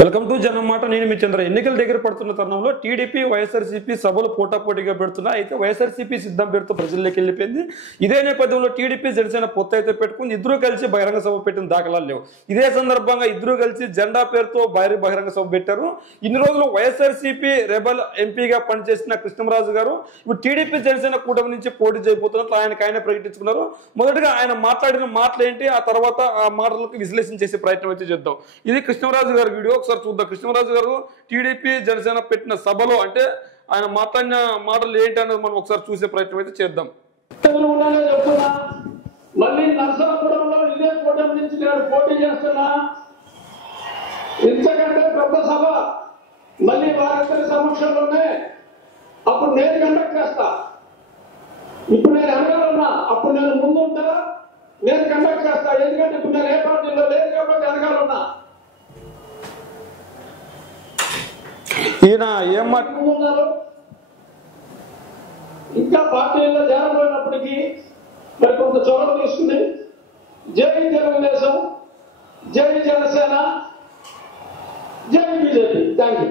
Welcome to జనమాట. నేను మీ చంద్ర. ఎన్నికల దగ్గర పడుతున్న తరుణంలో టీడీపీ వైఎస్ఆర్సీపీ సభలు పోటాపోటీగా పెడుతున్నాయి. అయితే వైఎస్ఆర్సీపీ సిద్ధం పేరుతో ప్రజల్లోకి వెళ్ళిపోయింది. ఇదే నేపథ్యంలో టీడీపీ జనసేన పొత్తు అయితే పెట్టుకుంది. ఇద్దరు కలిసి బహిరంగ సభ పెట్టిన దాఖలాలు లేవు. ఇదే సందర్భంగా ఇద్దరు కలిసి జెండా పేరుతో బహిరంగ సభ పెట్టారు. ఇన్ని రోజులు వైఎస్ఆర్సీపీ రెబల్ ఎంపీగా పనిచేసిన కృష్ణంరాజు గారు ఇప్పుడు టీడీపీ జనసేన కూటమి నుంచి పోటీ చేయబోతున్నట్లు ఆయన ప్రకటించుకున్నారు. మొదటగా ఆయన మాట్లాడిన మాటలు ఏంటి, ఆ తర్వాత ఆ మాటలకు విశ్లేషణ చేసే ప్రయత్నం అయితే చేద్దాం. ఇది కృష్ణంరాజు గారి వీడియో, ఒకసారి చూద్దాం. కృష్ణంరాజు గారు టీడీపీ జనసేన పెట్టిన సభలో అంటే ఆయన మాట్లాడిన మాటలు ఏంటి అన్నది మనం ఒకసారి చూసే ప్రయత్నం అయితే చేద్దాం. మళ్ళీ నరసాపురంలో ఇదే కూటమి నుంచి నేను పోటీ చేస్తున్నా. ఇంతకంటే పెద్ద సభ మళ్ళీ వారందరి సమక్షంలోనే అప్పుడు నేను కండక్ట్ చేస్తా. ఇప్పుడు నేను వెనకాలన్నా, అప్పుడు నేను ముందుంటా, నేను కండక్ట్ చేస్తా. ఎందుకంటే ఇప్పుడు నేను ఏ పార్టీలో లేదు కాబట్టి వెనకాలన్నా. ఈయన ఏం ముందున్నారు, ఇంకా పార్టీల్లో చేరబోయినప్పటికీ మరి కొంత చొరవ తీసుకుని జై తెలుగుదేశం, జై జనసేన, జై బీజేపీ. Thank you.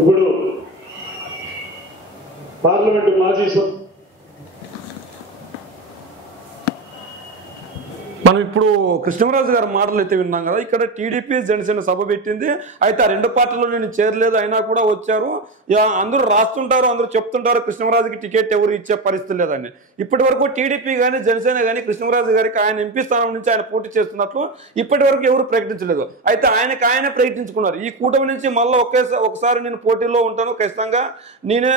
ఇప్పుడు పార్లమెంటు మాజీ మనం ఇప్పుడు కృష్ణంరాజు గారి మాటలు అయితే విన్నాం కదా. ఇక్కడ టీడీపీ జనసేన సభ పెట్టింది. అయితే ఆ రెండు పార్టీలో నేను చేరలేదు, అయినా కూడా వచ్చారు. అందరూ రాస్తుంటారు, అందరూ చెప్తుంటారు కృష్ణంరాజుకి టికెట్ ఎవరు ఇచ్చే పరిస్థితి లేదని. ఇప్పటి వరకు టీడీపీ కానీ జనసేన కానీ కృష్ణంరాజు గారికి ఆయన ఎంపీ స్థానం నుంచి ఆయన పోటీ చేస్తున్నట్లు ఇప్పటి వరకు ఎవరు ప్రకటించలేదు. అయితే ఆయనే ప్రకటించుకున్నారు. ఈ కూటమి నుంచి మళ్ళీ ఒకసారి నేను పోటీలో ఉంటాను, ఖచ్చితంగా నేనే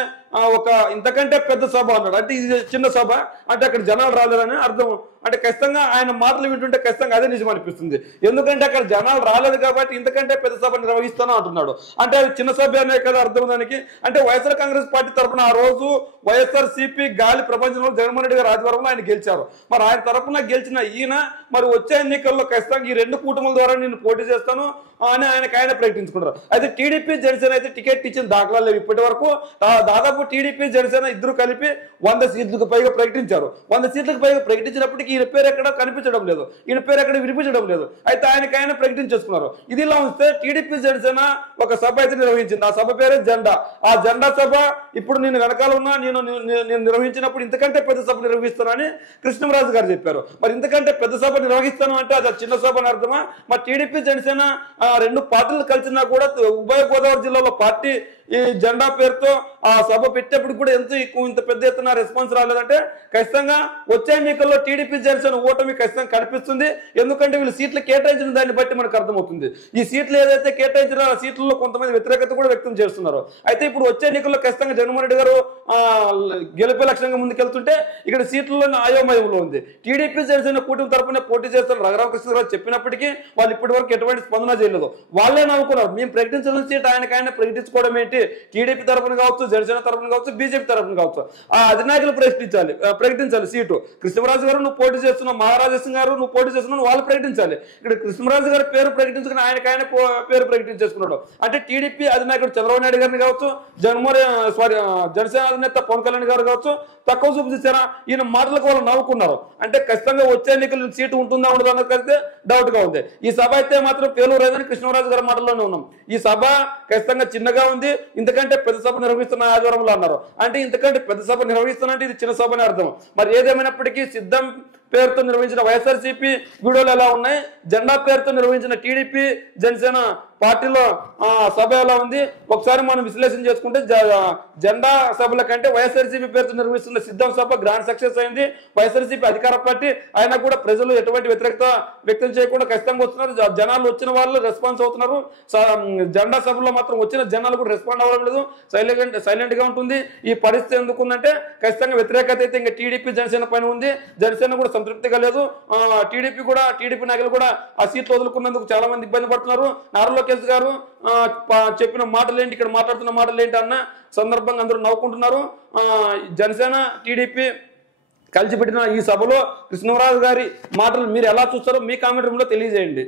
ఒక ఇంతకంటే పెద్ద సభ అన్నాడు. అంటే ఇది చిన్న సభ అంటే అక్కడ జనాలు రాలేదని అర్థం. అంటే ఖచ్చితంగా ఆయన మాటలు వింటుంటే ఖచ్చితంగా అదే నిజం అనిపిస్తుంది. ఎందుకంటే అక్కడ జనాలు రాలేదు కాబట్టి ఇంతకంటే పెద్ద సభ నిర్వహిస్తాను అంటున్నాడు. అంటే అది చిన్న సభ అనే కదా అర్థం దానికి. అంటే వైఎస్ఆర్ కాంగ్రెస్ పార్టీ తరఫున ఆ రోజు వైఎస్ఆర్సీపీ గాలి ప్రపంచంలో జగన్మోహన్ రెడ్డి గారి ఆధ్వర్యంలో ఆయన గెలిచారు. మరి ఆయన తరఫున గెలిచిన ఈయన మరి వచ్చే ఎన్నికల్లో ఖచ్చితంగా ఈ రెండు కూటముల ద్వారా నేను పోటీ చేస్తాను అని ఆయన ప్రకటించుకున్నారు. అయితే టీడీపీ జనసేన అయితే టికెట్ ఇచ్చిన దాఖలాలు లేవు ఇప్పటి వరకు. దాదాపు టీడీపీ జనసేన ఇద్దరు కలిపి 100 సీట్లకు పైగా ప్రకటించారు. 100 సీట్లకు పైగా ప్రకటించినప్పటికీ ఈయన పేరు ఎక్కడ కనిపించడం లేదు, ఈయన పేరు ఎక్కడ వినిపించడం లేదు. అయితే ఆయన ప్రకటించేసుకున్నారు. ఇదిలా ఉంటే టీడీపీ జనసేన ఒక సభ అయితే నిర్వహించింది. ఆ సభ పేరే జెండా. ఆ జెండా సభ ఇప్పుడు నేను వెనకాల ఉన్నా, నేను నిర్వహించినప్పుడు ఇంతకంటే పెద్ద సభ నిర్వహిస్తానని కృష్ణంరాజు గారు చెప్పారు. మరి ఇంతకంటే పెద్ద సభ నిర్వహిస్తాను అంటే అది చిన్న సభ అని అర్థమా? మరి టీడీపీ జనసేన రెండు పార్టీలు కలిసినా కూడా ఉభయ గోదావరి జిల్లాలో పార్టీ ఈ జెండా పేరుతో ఆ సభ పెట్టేప్పుడు కూడా ఇంత పెద్ద ఎత్తున రెస్పాన్స్ రాలేదంటే ఖచ్చితంగా వచ్చే ఎన్నికల్లో టీడీపీ జనసేన ఓటమి ఖచ్చితంగా కనిపిస్తుంది. ఎందుకంటే వీళ్ళు సీట్లు కేటాయించిన దాన్ని బట్టి మనకు అర్థమవుతుంది. ఈ సీట్లు ఏదైతే కేటాయించిన ఆ సీట్లలో కొంతమంది వ్యతిరేకత కూడా వ్యక్తం చేస్తున్నారు. అయితే ఇప్పుడు వచ్చే ఎన్నికల్లో ఖచ్చితంగా జగన్మోహన్ రెడ్డి గారు గెలిపే లక్ష్యంగా ముందుకెళ్తుంటే ఇక్కడ సీట్లలో ఆయోమయంలో ఉంది. టీడీపీ జనసేన కూటమి తరపున పోటీ చేస్తున్న రఘురామకృష్ణరాజు చెప్పినప్పటికీ వాళ్ళు ఇప్పటి వరకు ఎటువంటి స్పందన చేయలేదు. వాళ్ళే నవ్వుకున్నారు. మేము ప్రకటించిన సీట్ ఆయన ప్రకటించుకోవడం ఏంటి? టీడీపీ తరఫున కావచ్చు, జనసేన తరఫున కావచ్చు, బీజేపీ తరఫున కావచ్చు ఆ అధినాయకులు ప్రకటించాలి సీటు. కృష్ణరాజు గారు నువ్వు పోటీ చేస్తున్నావు, మహారాజేశం గారు నువ్వు పోటీ చేస్తున్నావు, వాళ్ళు ప్రకటించాలి. ఇక్కడ కృష్ణరాజు గారి పేరు ప్రకటించుకుని ఆయన పేరు ప్రకటించేసుకున్నాడు. అంటే టీడీపీ అధినాయకుడు చంద్రబాబు నాయుడు గారిని కావచ్చు, జనసేన అధినేత పవన్ కళ్యాణ్ గారు కావచ్చు తక్కువ చూపు చూసారా? ఈయన మాటలకు వాళ్ళు నవ్వుకున్నారు. అంటే ఖచ్చితంగా వచ్చే ఎన్నికలు సీటు ఉంటుందా ఉండదు అన్నది కలిస్తే డౌట్ గా ఉంది. ఈ సభ అయితే మాత్రం పేలూరేదని కృష్ణరాజు గారి మాటల్లోనే ఉన్నాం. ఈ సభ ఖచ్చితంగా చిన్నగా ఉంది, ఇంతకంటే పెద్ద సభ నిర్వహిస్తున్న ఆధ్వర్యంలో అన్నారు. అంటే ఇంతకంటే పెద్ద సభ నిర్వహిస్తున్నంటే ఇది చిన్న సభ అని అర్థం. మరి ఏదేమైనప్పటికీ సిద్ధం పేరుతో నిర్వహించిన వైఎస్ఆర్సీపీ వీడియోలు ఎలా ఉన్నాయి, జెండా పేరుతో నిర్వహించిన టీడీపీ జనసేన పార్టీలో సభ ఎలా ఉంది ఒకసారి మనం విశ్లేషణ చేసుకుంటే జెండా సభల కంటే వైఎస్ఆర్సీపీ పేరుతో నిర్వహిస్తున్న సిద్ధం సభ గ్రాండ్ సక్సెస్ అయింది. వైఎస్ఆర్సీపీ అధికార పార్టీ అయినా కూడా ప్రజలు ఎటువంటి వ్యతిరేకత వ్యక్తం చేయకుండా ఖచ్చితంగా వస్తున్నారు. జనాలు వచ్చిన వాళ్ళు రెస్పాన్స్ అవుతున్నారు. జెండా సభలో మాత్రం వచ్చిన జనాలు కూడా రెస్పాండ్ అవ్వడం లేదు, సైలెంట్ గా ఉంటుంది. ఈ పరిస్థితి ఎందుకుందంటే ఖచ్చితంగా వ్యతిరేకత అయితే ఇంకా టీడీపీ జనసేన పైన ఉంది. జనసేన కూడా సంతృప్తిగా లేదు. టీడీపీ నాయకులు కూడా ఆ సీట్లు వదులుకున్నందుకు చాలా మంది ఇబ్బంది పడుతున్నారు. నారా లోకేష్ గారు చెప్పిన మాటలు ఏంటి, ఇక్కడ మాట్లాడుతున్న మాటలు ఏంటి అన్న సందర్భంగా అందరూ నవ్వుకుంటున్నారు. జనసేన టీడీపీ కలిసి పెట్టిన ఈ సభలో కృష్ణరాజు గారి మాటలు మీరు ఎలా చూస్తారో మీ కామెంట్ రూమ్ లో తెలియజేయండి.